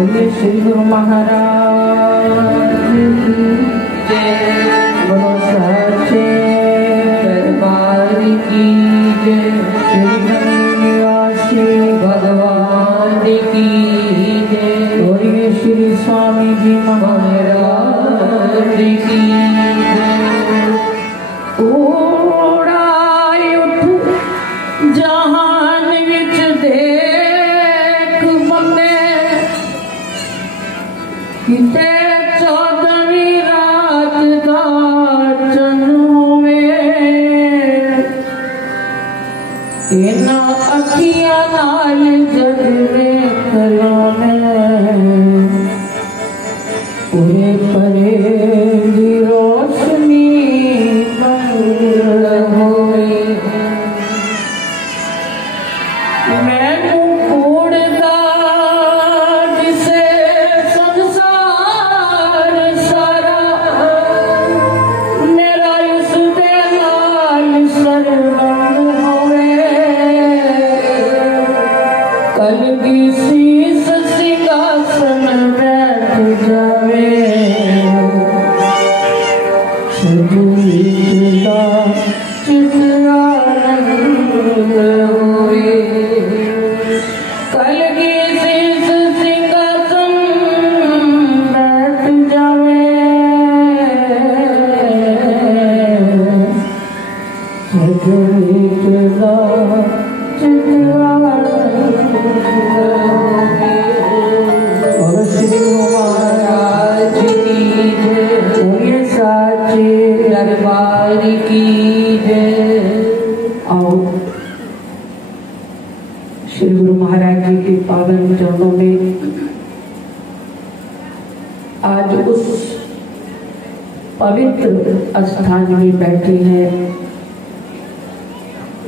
श्री गुरु महाराज की जय। बोलो सच्चे दरबार की जय। श्री निवासी भगवान की जय। बोलिए श्री स्वामी जी महाराज की जय। उड़ाई उठ जहान विच देख बंदे किते 14वीं रात दा जन्म में इना अखियां नाल जग में खलोने पूरे परे दी रोशनी मंगल होई। मैनू कूड़दा जिसे संसार सारा मेरा उस दे नाल सरवण होवे। कल की शीस सिंहासन बैठ जावे सजूदा चितरा रंग होवे। कल की शीस सिंहासन बैठ जावे सजूदा चितरा रंग होवे। और श्री महाराज की जय। साचे दरबार की जय। आओ श्री गुरु महाराज जी के पावन चरणों में आज उस पवित्र स्थान में बैठे हैं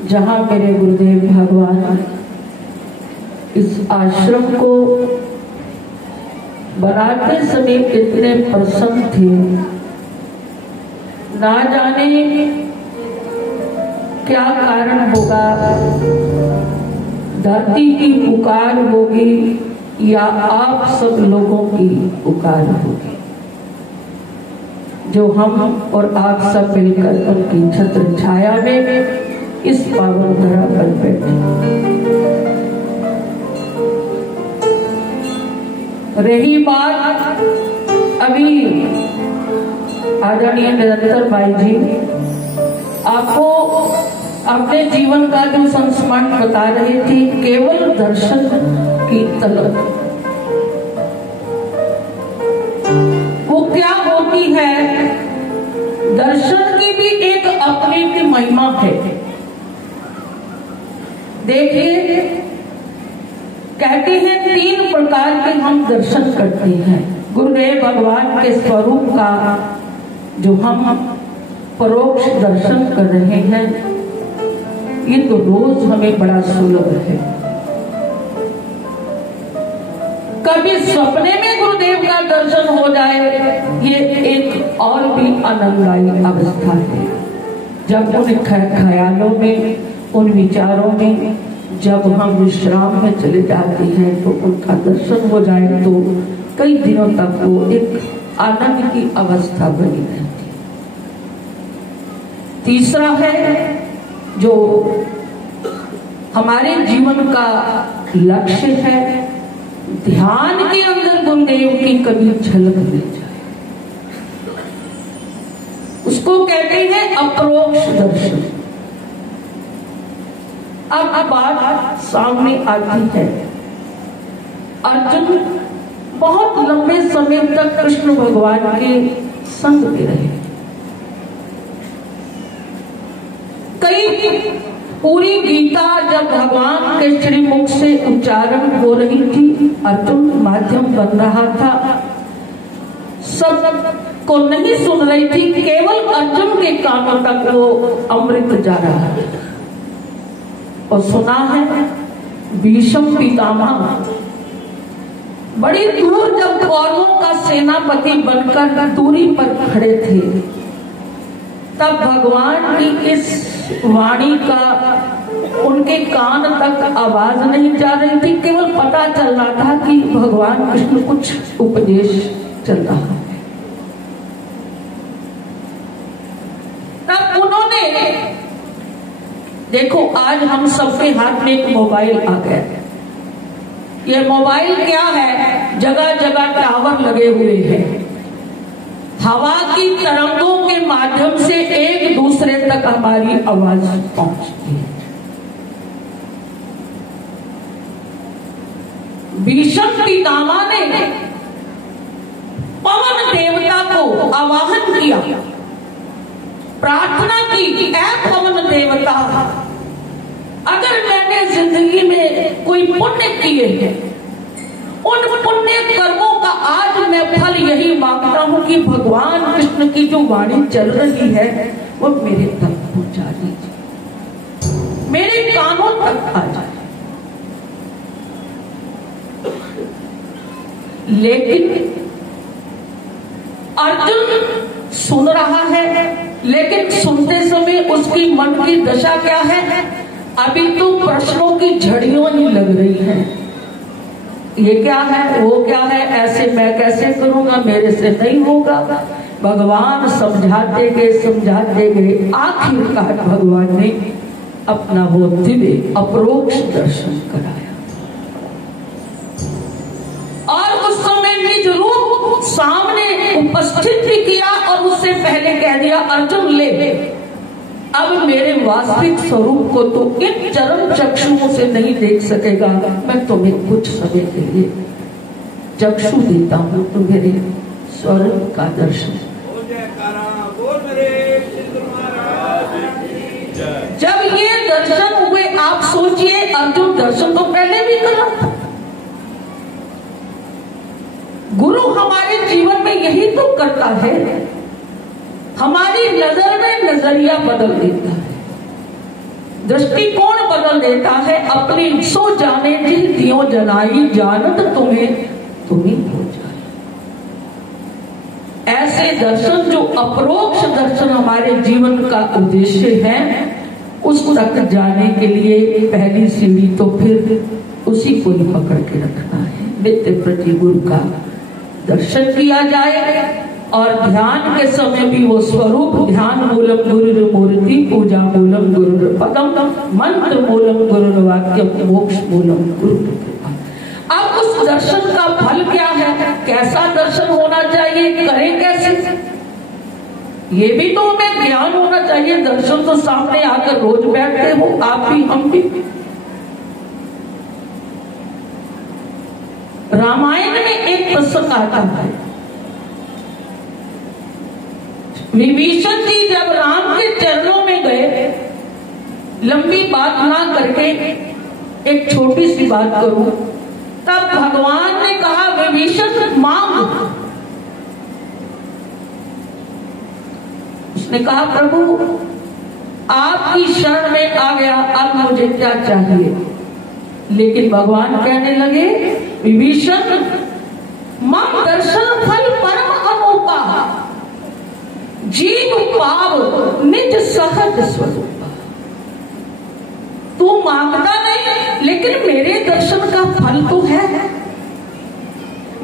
जहां मेरे गुरुदेव भगवान इस आश्रम को बनाते समय इतने प्रसन्न थे। ना जाने क्या कारण होगा, धरती की पुकार होगी या आप सब लोगों की पुकार होगी, जो हम और आप सब मिलकर उनकी छत्र छाया में इस पावन धरा पर बैठे। रही बात अभी आदरणीय निरंतर भाई जी आपको अपने जीवन का जो संस्मरण बता रहे थे, केवल दर्शन की तलब वो क्या होती है। दर्शन की भी एक अपनी की महिमा है। देखिए कहते हैं 3 प्रकार के हम दर्शन करते हैं। गुरुदेव भगवान के स्वरूप का जो हम परोक्ष दर्शन कर रहे हैं, ये तो रोज हमें बड़ा सुलभ है। कभी सपने में गुरुदेव का दर्शन हो जाए, ये एक और भी आनंददायी अवस्था है। जब उन ख्यालों में, उन विचारों में जब हम विश्राम में चले जाते हैं तो उनका दर्शन हो जाए तो कई दिनों तक वो एक आनंद की अवस्था बनी रहती। तीसरा है जो हमारे जीवन का लक्ष्य है, ध्यान के अंदर गुरुदेव की कभी झलक मिल जाए, उसको कहते हैं अपरोक्ष दर्शन। अब बात सामने आती है, अर्जुन बहुत लंबे समय तक कृष्ण भगवान के संग में रहे। कई पूरी गीता जब भगवान के श्रीमुख से उच्चारण हो रही थी, अर्जुन माध्यम बन रहा था, सब को नहीं सुन रही थी, केवल अर्जुन के कानों तक वो अमृत जा रहा है। और सुना है भीष्म पितामह बड़ी दूर जब कौरवों का सेनापति बनकर दूरी पर खड़े थे, तब भगवान की इस वाणी का उनके कान तक आवाज नहीं जा रही थी, केवल पता चल रहा था कि भगवान कृष्ण कुछ उपदेश चल रहा है। तब उन्होंने, देखो आज हम सबके हाथ में एक मोबाइल आ गया। ये मोबाइल क्या है, जगह जगह टावर लगे हुए हैं। हवा की तरंगों के माध्यम से एक दूसरे तक हमारी आवाज पहुंचती है। भीष्म पितामह ने पवन देवता को आवाहन किया, प्रार्थना की, ऐ पवन देवता, अगर मैंने जिंदगी में कोई पुण्य किए हैं, उन पुण्य कर्मों का आज मैं फल यही मांगता हूं कि भगवान कृष्ण की जो वाणी चल रही है वो मेरे तक पहुंचा दीजिए, मेरे कानों तक आ जाए। लेकिन अर्जुन सुन रहा है, लेकिन सुनते समय उसकी मन की दशा क्या है, अभी तो प्रश्नों की झड़ियों ही लग रही है। ये क्या है, वो क्या है, ऐसे मैं कैसे करूंगा, मेरे से नहीं होगा। भगवान समझाते गए आखिरकार भगवान ने अपना वो दिव्य अपरोक्ष दर्शन कराया और उस समय निज रूप सामने उपस्थित भी किया और उससे पहले कह दिया, अर्जुन ले, अब मेरे वास्तविक स्वरूप को तो इन चरम चक्षुओं से नहीं देख सकेगा, मैं तुम्हें कुछ समय के लिए चक्षु देता हूं, तो मेरे स्वरूप का दर्शन। जब ये दर्शन हुए, आप सोचिए अर्जुन दर्शन तो पहले भी कर रहा था। गुरु हमारे जीवन में यही तो करता है, हमारी नजर में नजरिया बदल देता है, दृष्टिकोण बदल देता है। अपनी सो जाने जिन दियो जनाई, जानत तुम्हें हो जाए। ऐसे दर्शन जो अपरोक्ष दर्शन हमारे जीवन का उद्देश्य है, उस तक जाने के लिए पहली सीढ़ी तो फिर उसी को ही पकड़ के रखना है। नित्य प्रति गुरु का दर्शन किया जाए और ध्यान के समय भी वो स्वरूप, ध्यान मूलम गुरु मूर्ति, पूजा मूलम गुरु पदम, मंत्र मूलम गुरु वाक्यम, मोक्ष मूलम गुरु कृपा। अब उस दर्शन का फल क्या है, कैसा दर्शन होना चाहिए, करें कैसे, ये भी तो हमें ज्ञान होना चाहिए। दर्शन तो सामने आकर रोज बैठते हो आप भी, हम भी। रामायण में एक प्रसंग आता है, विभीषण जी जब राम के चरणों में गए, लंबी बात ना करके एक छोटी सी बात करूं, तब भगवान ने कहा, विभीषण मांग। उसने कहा, प्रभु आपकी शरण में आ गया, अब मुझे क्या चाहिए। लेकिन भगवान कहने लगे, विभीषण मम दर्शन फल परम अनोपा, जीव पाव निज सहज स्वरूप। तू मांगता नहीं, लेकिन मेरे दर्शन का फल तो है।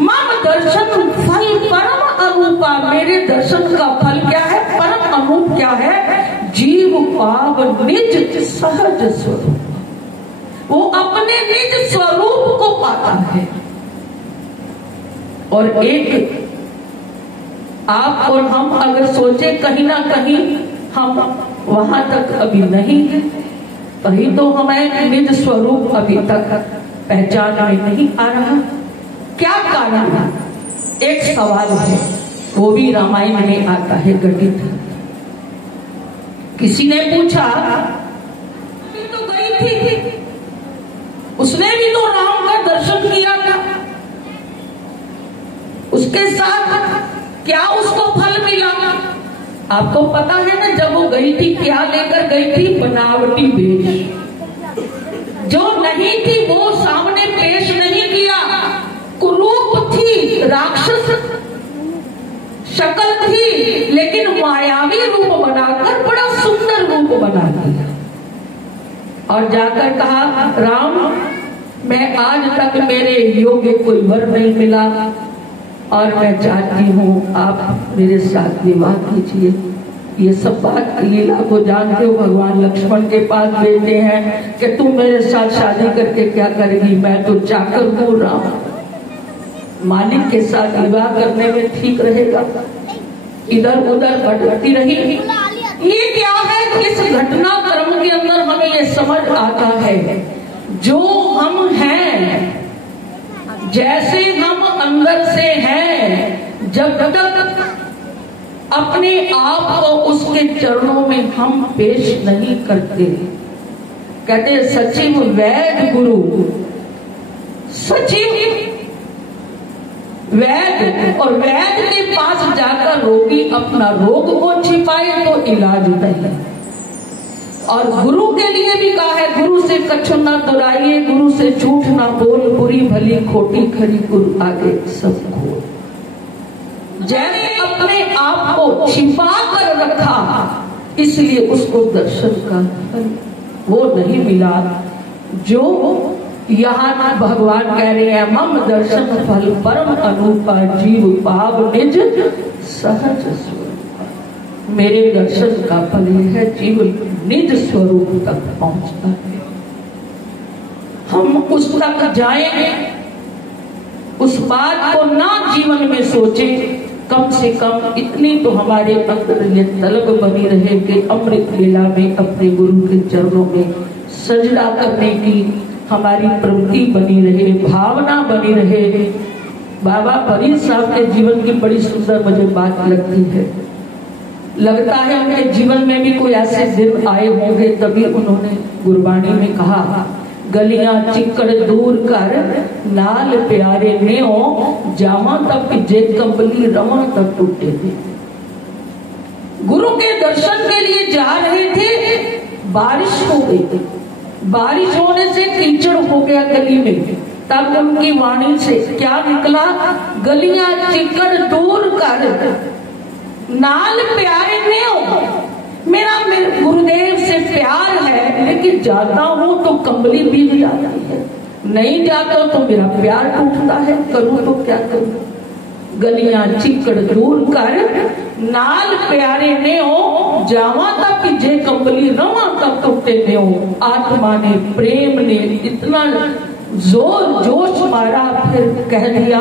मम दर्शन फल परम अनूपा, मेरे दर्शन का फल क्या है, परम अनूप क्या है, जीव पाव निज सहज स्वरूप। वो अपने निज स्वरूप को पाता है। और एक आप और हम अगर सोचे, कहीं ना कहीं हम वहां तक अभी नहीं है, कहीं तो हमें निज स्वरूप अभी तक पहचान में नहीं आ रहा। क्या कारण है, एक सवाल है, वो भी रामायण में आता है घटित। किसी ने पूछा, तो गई थी, उसने भी तो राम का दर्शन किया था, उसके साथ क्या उसको फल मिला। आपको पता है ना, जब वो गई थी क्या लेकर गई थी, बनावटी वेश। जो नहीं थी वो सामने पेश नहीं किया, कुरूप थी, राक्षस शक्ल थी, लेकिन मायावी रूप बनाकर बड़ा सुंदर रूप बना दिया। और जाकर कहा, राम मैं आज तक मेरे योग्य कोई वर नहीं मिला और मैं चाहती हूँ आप मेरे साथ विवाह कीजिए। ये सब बात लीला को जानते हो, भगवान लक्ष्मण के पास भेजते हैं कि तुम मेरे साथ शादी करके क्या करेगी, मैं तो चाकर हूँ राम, मालिक के साथ विवाह करने में ठीक रहेगा। इधर उधर भटकती रही। ये क्या है, इस घटनाक्रम के अंदर हमें ये समझ आता है, जो हम हैं, जैसे हम अंदर से हैं, जब तक अपने आप को उसके चरणों में हम पेश नहीं करते, कहते सचिव वैद्य गुरु, सचिव वैद्य, और वैद्य के पास जाकर रोगी अपना रोग को छिपाए तो इलाज नहीं। और गुरु के लिए भी कहा है, गुरु से कछु न दुराइए, गुरु से झूठ न बोल, बुरी भली खोटी खरी गुरु आगे सब खोल। जैसे अपने आप को छिपा कर रखा, इसलिए उसको दर्शन का फल वो नहीं मिला जो यहाँ भगवान कह रहे हैं, मम दर्शन फल परम अनुपा जीव पाव निज सहज स्वरूप। मेरे दर्शन का फल है जीव निज स्वरूप तक पहुंचता है। हम उस तक जाएंगे, उस बात को ना जीवन में सोचे, कम से कम इतनी तो हमारे अंदर ये तलब बनी रहे कि अमृत लीला में अपने गुरु के चरणों में सजदा करने की हमारी प्रवृत्ति बनी रहे, भावना बनी रहे। बाबा फरीद साहब के जीवन की बड़ी सुंदर मुझे बात लगती है। लगता है उनके जीवन में भी कोई ऐसे दिन आए होंगे, तभी उन्होंने गुरबाणी में कहा, गलियां चिक्कड़ दूर कर नाल प्यारे ने हो, जावा तक जे कंबली रवा तक टूटे थे। गुरु के दर्शन के लिए जा रहे थे, बारिश हो गई थी। बारिश होने से कीचड़ हो गया गली में। तब उनकी वाणी से क्या निकला, गलियां चिक्कड़ दूर कर नाल प्यारे ने हो। मेरा गुरुदेव से प्यार है, लेकिन जाता हूँ तो कंबली भीग जाती है, नहीं जाता तो मेरा प्यार टूटता है, करूँ तो क्या करूँ। गलियां चिक्कड़ दूर कर नाल प्यारे ने हो, जावा तक जे कंबली रवा तक टूटे ने हो। आत्मा ने प्रेम ने इतना जोर जोश मारा, फिर कह दिया,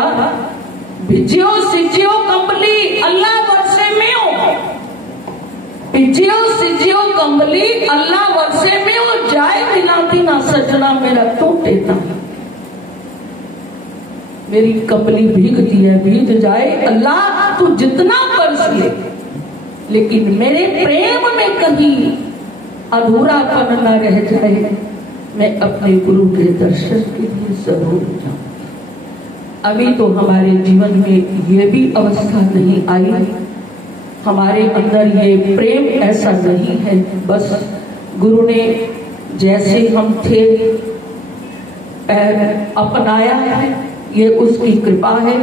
भिजियो सिजियो कंबली अल्लाह वर्षे में हो, भिजियो सिजियो कंबली अल्लाह वर्षे में हो, जाए बिना ना सजना मेरा टूटे ना। मेरी कंबली भीगती है, भीग जाए अल्लाह तू जितना बरस ले, लेकिन मेरे प्रेम में कहीं अधूरापन न रह जाए। मैं अपने गुरु के दर्शन के लिए जरूर जाऊं। अभी तो हमारे जीवन में ये भी अवस्था नहीं आई, हमारे अंदर ये प्रेम ऐसा नहीं है। बस गुरु ने जैसे हम थे अपनाया है, ये उसकी कृपा है।